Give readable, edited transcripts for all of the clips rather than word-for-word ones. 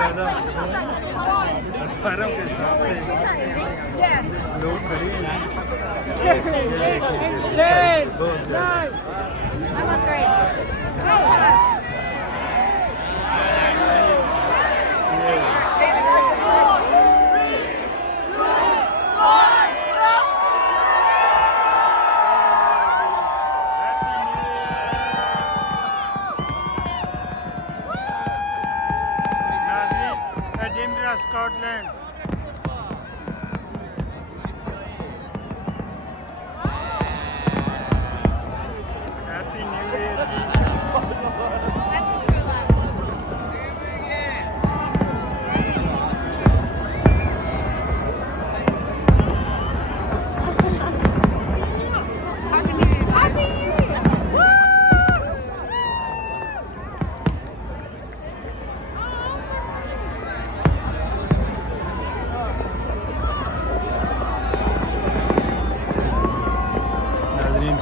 ज़्यादा हज़ारों के हिसाब से लोग खड़े हैं बहुत ज़्यादा। Edinburgh, Scotland. Happy New Year.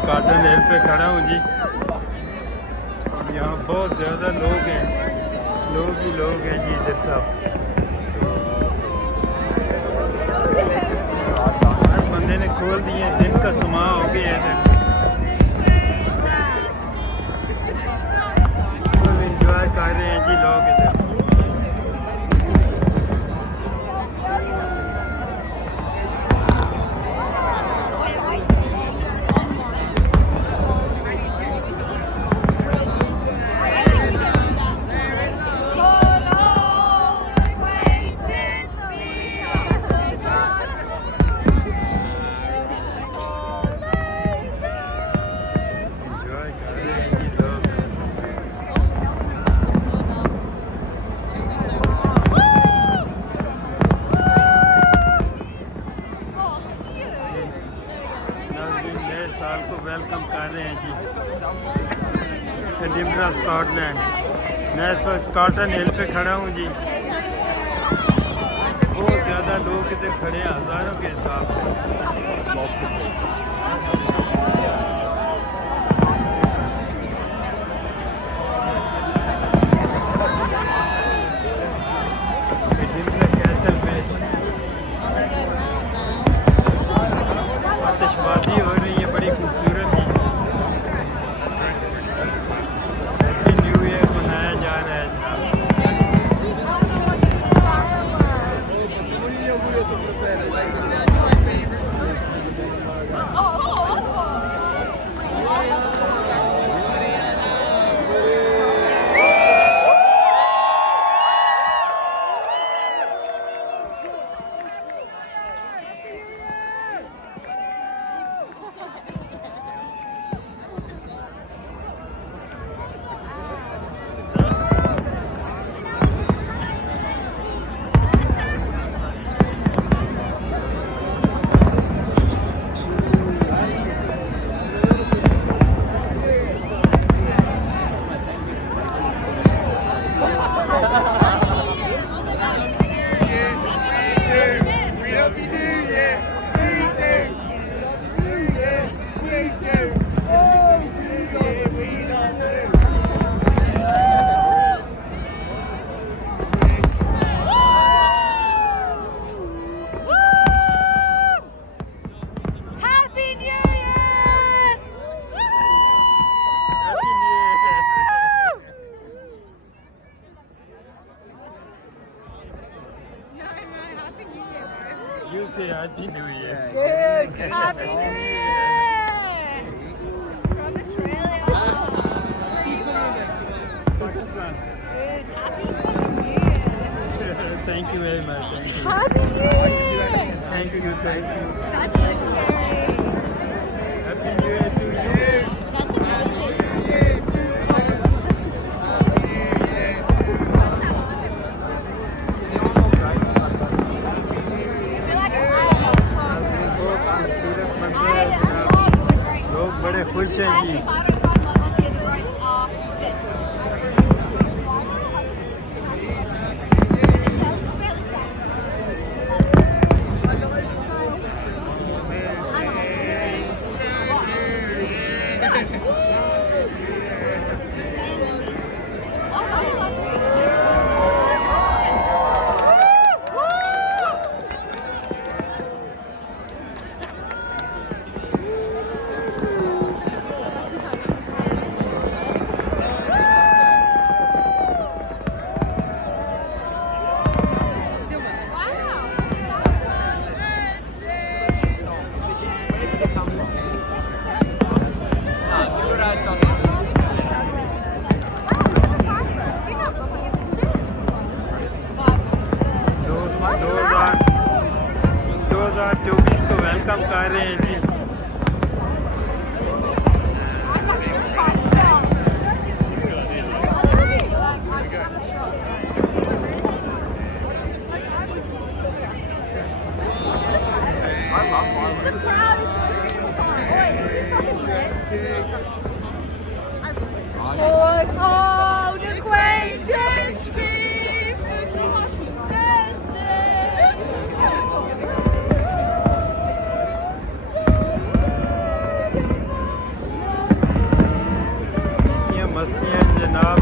Calton Hill पे खड़ा हूँ जी और यहाँ बहुत ज़्यादा लोग हैं, लोग ही लोग हैं जी इधर साहब। हर बंदे ने खोल दिए, जिनका समा हो गया इधर फुल एंजॉय कर रहे हैं जी लोग इधर। नए साल को वेलकम कर रहे हैं जी एडिनबरा स्कॉटलैंड। मैं इस वक्त कॉटन हिल पे खड़ा हूँ जी, बहुत ज़्यादा लोग इधर खड़े हैं हज़ारों के हिसाब से। आतिशबाजी हो रही है बड़ी खूबसूरत ही। हैप्पी न्यू ईयर मनाया जा रहा है You say Happy New Year. Dude, Happy New Year! From Australia. Pakistan. Dude, Happy New Year. Thank you very much. Thank you. Happy New Year! Thank you. Thank you. That's legendary. Happy New Year to you. That's amazing. लोग बड़े खुश हैं जी। मस्ती है जनाब।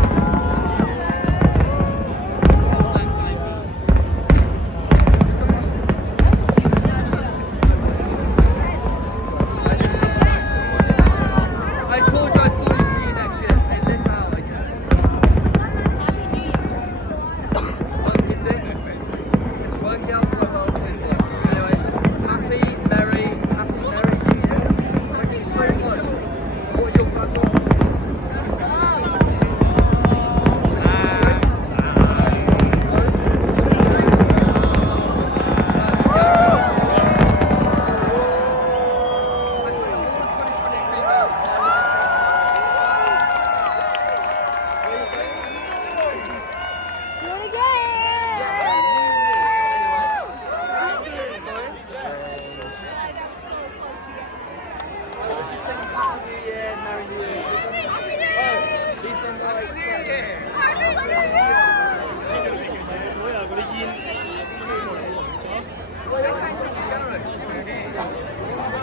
I told you I saw you, see you next year. Hey, let's out again. Is it? It's working out so well so far. Anyway, happy, merry New Year. Thank you so much. What your platform? Do it again.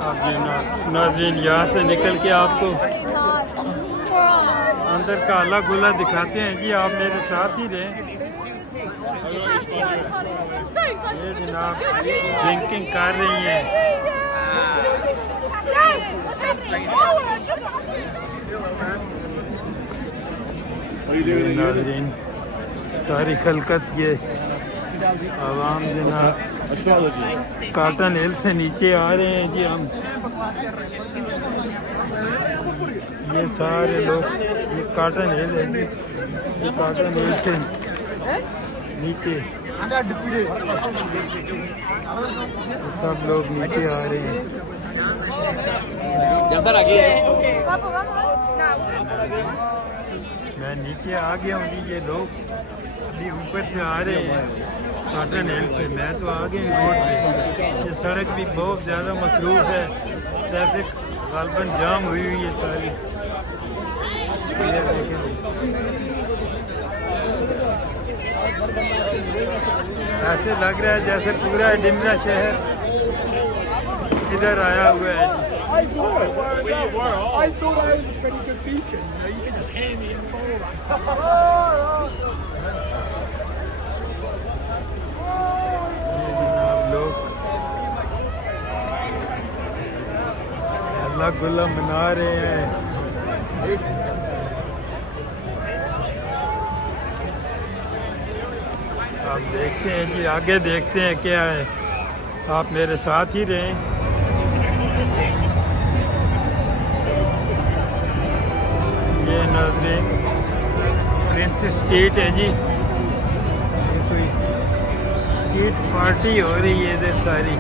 अब ये नाज़रीन यहाँ से निकल के आपको अंदर का अला गुला दिखाते हैं जी। आप मेरे साथ ही रहें। ये जनाब ड्रिंकिंग कर रही हैं। ये नाज़रीन सारी खलकत ये आवाम जनाब कॉटन हिल से नीचे आ रहे हैं जी। हम ये सारे लोग, ये कॉटन हिल है जी, ये कॉटन हिल से नीचे सब लोग नीचे आ रहे हैं। मैं नीचे आ गया हूँ जी। ये लोग अभी ऊपर से आ रहे हैं कॉटन हिल से। मैं तो आ गया रोड पे। ये सड़क भी बहुत ज़्यादा मसरूफ़ है। ट्रैफिक गालबन जाम हुई हुई है सारी। ये देखें, ऐसे लग रहा है जैसे पूरा एडिनबरा शहर इधर आया हुआ है जी। I thought I was a pretty good beacon. You know, you could just hear me and follow that. ये जनाब लोग अल्लाह गुल्ला मना रहे हैं। आप देखते हैं जी, आगे देखते हैं क्या है। आप मेरे साथ ही रहें। ये नाज़रीन प्रिंस स्ट्रीट है जी। ये कोई स्ट्रीट पार्टी हो रही है इधर सारी।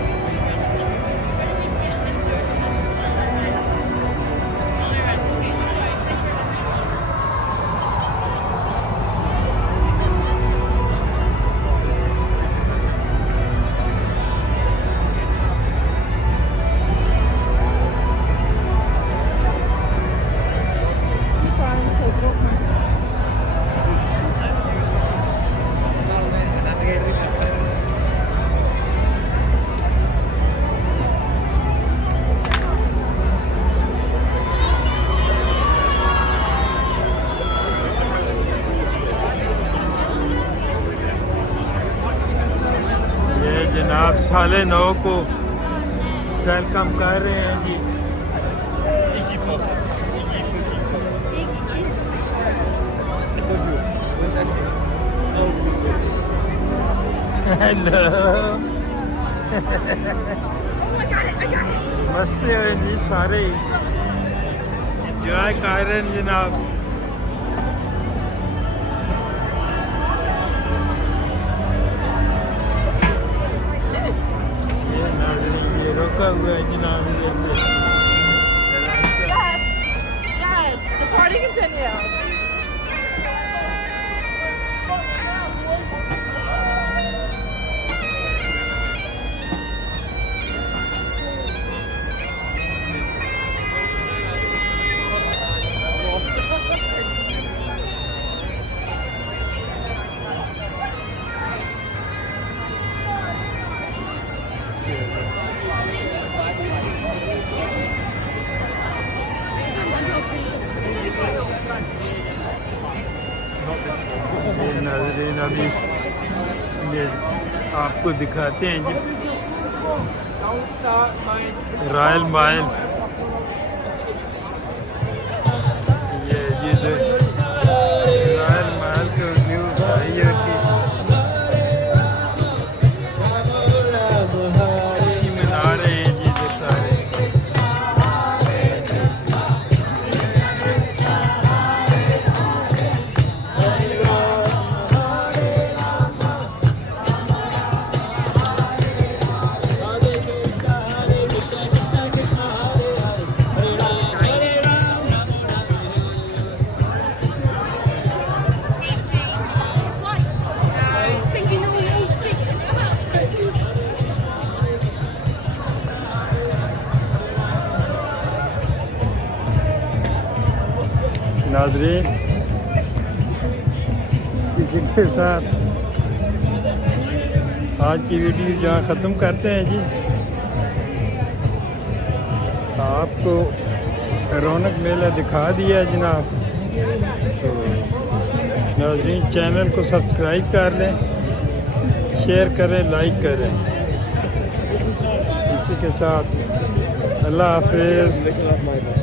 जनाब साले 9 को वेलकम कर रहे हैं जी। हेलो मस्त है जी, सारे इंजॉय कर रहे हैं जनाब। रोका हुआ है जनाब इधर पे। Yes, the party continues. ये नाज़रीन अभी ये आपको दिखाते हैं जी रॉयल माइल। ये जी रॉयल माइल के व्यू सही है कि खुशी मना रहे हैं जी इधर सारे। नाज़रीन इसी के साथ आज की वीडियो यहाँ ख़त्म करते हैं जी। आपको रौनक मेला दिखा दिया है जनाब। तो नाज़रीन चैनल को सब्सक्राइब कर लें, शेयर करें, लाइक करें। इसी के साथ अल्लाह हाफ़िज़।